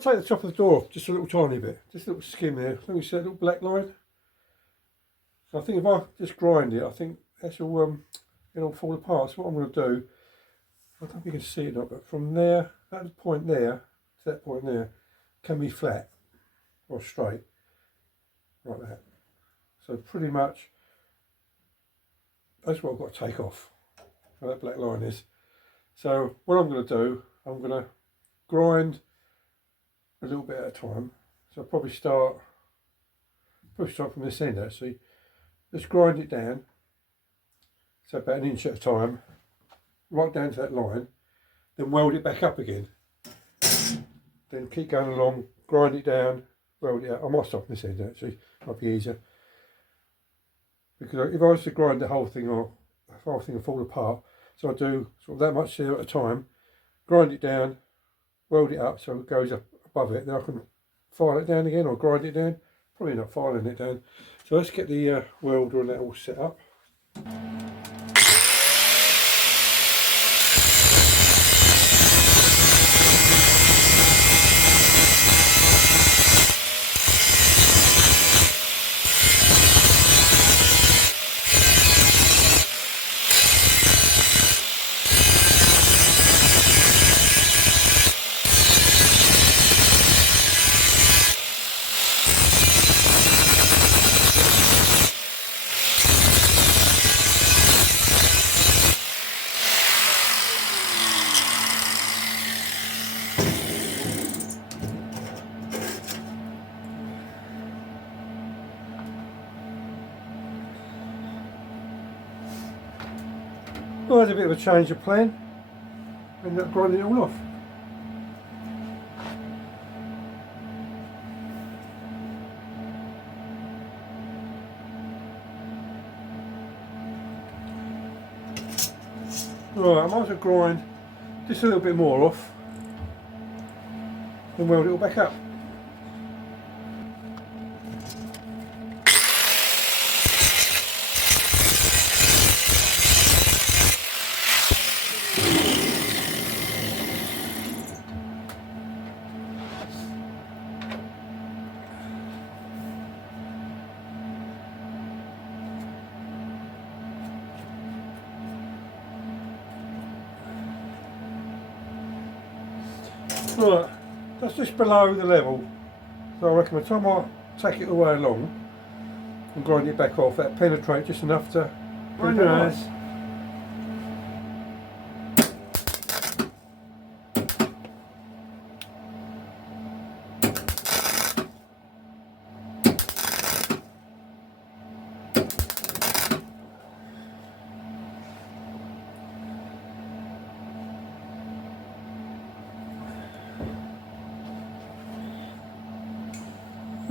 to take the top of the door off just a little tiny bit, just a little skim there. Let me see that little black line. So I think if I just grind it, I think that's all it'll fall apart. So what I'm going to do, I don't know if you can see it or not, but from there, that point there to that point there, can be flat or straight, like that. So pretty much, that's what I've got to take off, where that black line is. So what I'm going to do, I'm going to grind a little bit at a time. So I'll probably start from this end actually. Just grind it down, so about an inch at a time, right down to that line, then weld it back up again. Then keep going along, grind it down, weld it out. I might stop this end actually, might be easier. Because if I was to grind the whole thing, or the whole thing will fall apart, so I do sort of that much there at a time, grind it down, weld it up so it goes up above it, then I can file it down again or grind it down. Probably not filing it down. So let's get the welder and that all set up. Well, there's a bit of a change of plan. Ended up grinding it all off. Right, I might as well grind just a little bit more off and weld it all back up. Right, that's just below the level, so I reckon by the time I take it all the way along and grind it back off, that'll penetrate just enough to bring it nice.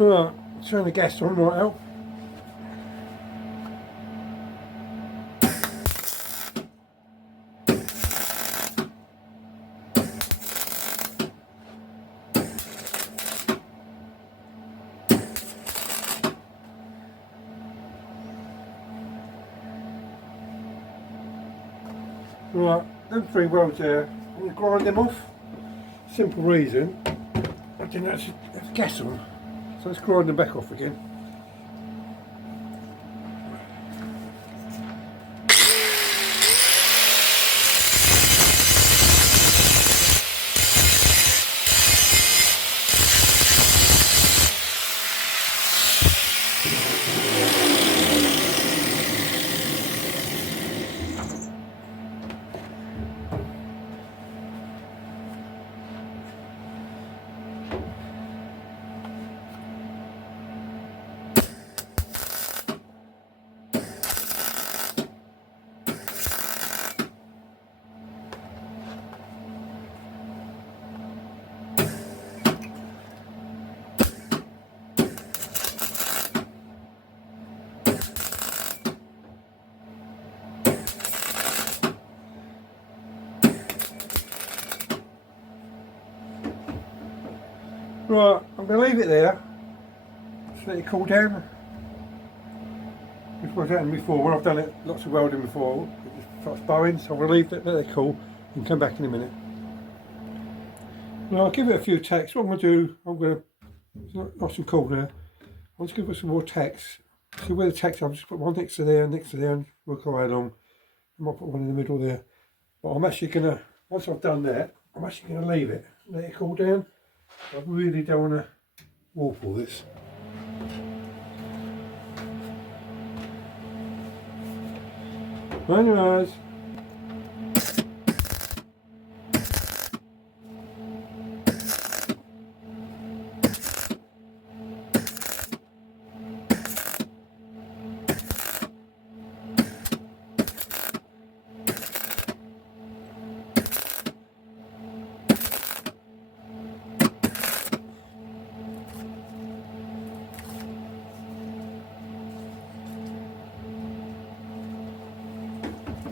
Right, turn the gas on, might help. Right, them 3 welds there, I'm going to grind them off. Simple reason, I didn't actually have the gas on. So let's grind them back off again. Right, I'm going to leave it there, just let it cool down. This was happened before, when I've done it, lots of welding before, it just starts bowing, so I'm going to leave it, let it cool and come back in a minute. Well, I'll give it a few tacks. What I'm going to do, it's nice and cool now. I'm just going to put some more tacks. See where the tacks are, I'll just put one next to there, and work our way along. I might put one in the middle there. But I'm actually going to, once I've done that, I'm actually going to leave it, let it cool down. I really don't want to warp all this. Anyways.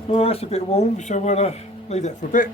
Well, that's a bit warm, so we'll leave that for a bit.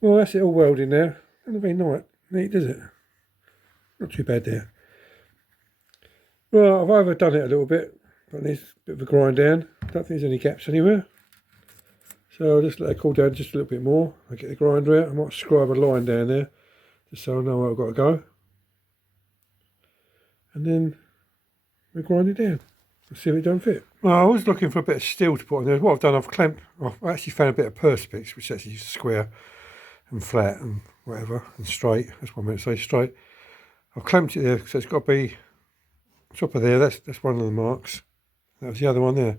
Well, that's it all welded now. Doesn't very neat, does it? Not too bad there. Well, I've overdone it a little bit. Got this bit of a grind down. Don't think there's any gaps anywhere. So I'll just let it cool down just a little bit more. I'll get the grinder out. I might scribe a line down there, just so I know where I've got to go. And then we grind it down. Let's see if it don't fit. Well, I was looking for a bit of steel to put on there. What I've done, I've actually found a bit of perspex, which is actually square and flat and whatever, and straight. That's what I meant to say, straight. I've clamped it there, so it's got to be top of there. That's one of the marks. That was the other one there.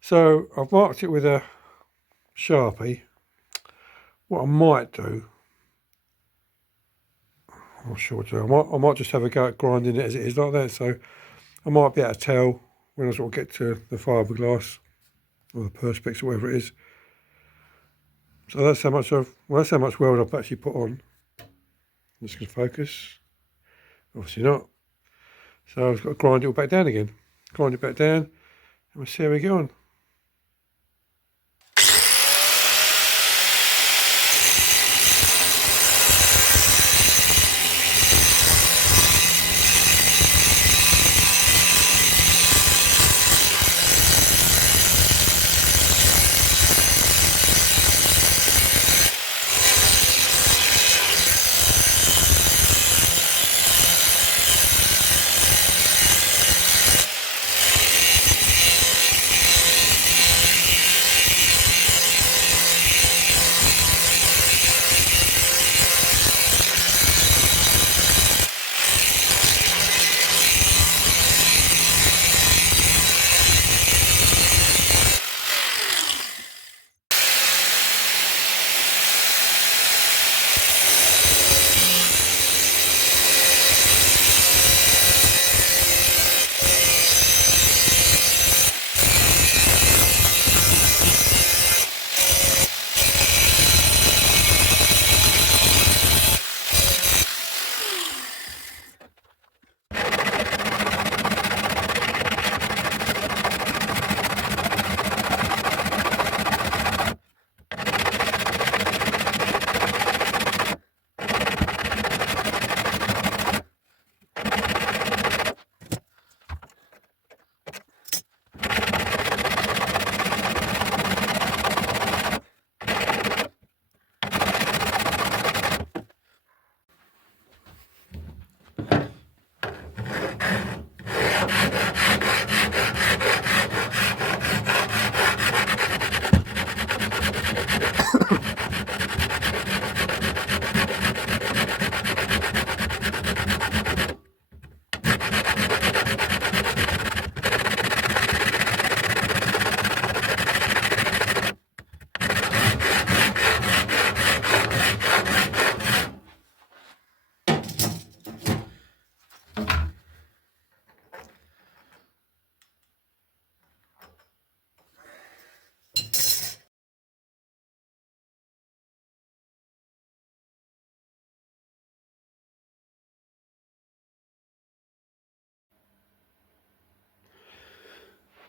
So I've marked it with a Sharpie. What I might do, I'm not sure what to do. I might just have a go at grinding it as it is like that. So I might be able to tell when I sort of get to the fiberglass or the perspex or whatever it is. So that's how much weld I've actually put on. I'm just going to focus. Obviously not. So I've got to grind it all back down again. Grind it back down, and we'll see how we go on.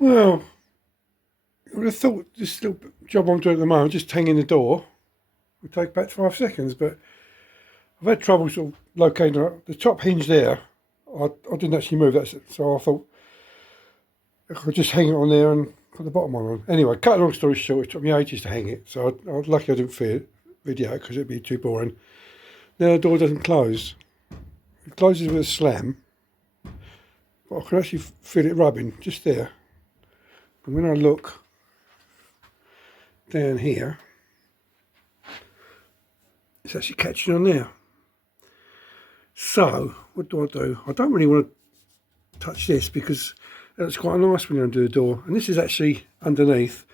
Well, I would have thought this little job I'm doing at the moment, just hanging the door, would take about 5 seconds, but I've had trouble sort of locating the top hinge there. I didn't actually move that, so I thought I could just hang it on there and put the bottom one on. Anyway, cut a long story short, it took me ages to hang it, so I was lucky I didn't video because it'd be too boring. Now the door doesn't close. It closes with a slam, but I can actually feel it rubbing just there. And when I look down here, it's actually catching on there. So what do? I don't really want to touch this because that's quite nice when you undo the door, and this is actually underneath.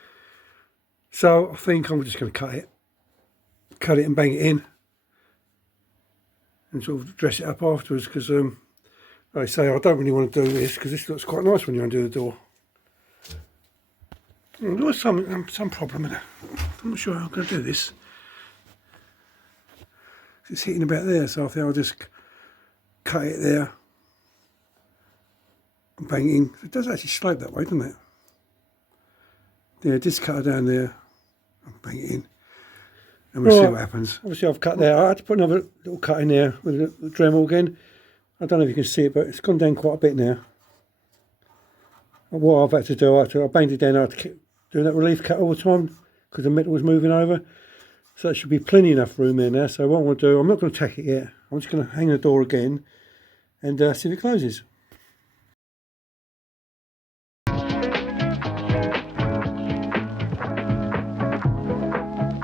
So I think I'm just going to cut it and bang it in, and sort of dress it up afterwards. Because like I say, I don't really want to do this because this looks quite nice when you undo the door. There was some problem in it. I'm not sure how I'm going to do this. It's hitting about there, so I think I'll just cut it there and bang it in. It does actually slope that way, doesn't it? Yeah, just cut it down there and bang it in, and we'll see what happens. Obviously I've cut there. I had to put another little cut in there with a Dremel again. I don't know if you can see it, but it's gone down quite a bit now. What I've had to do, I banged it down. I had to keep doing that relief cut all the time because the metal was moving over. So that should be plenty enough room there now. So what I'm going to do, I'm not going to tack it yet. I'm just going to hang the door again and see if it closes.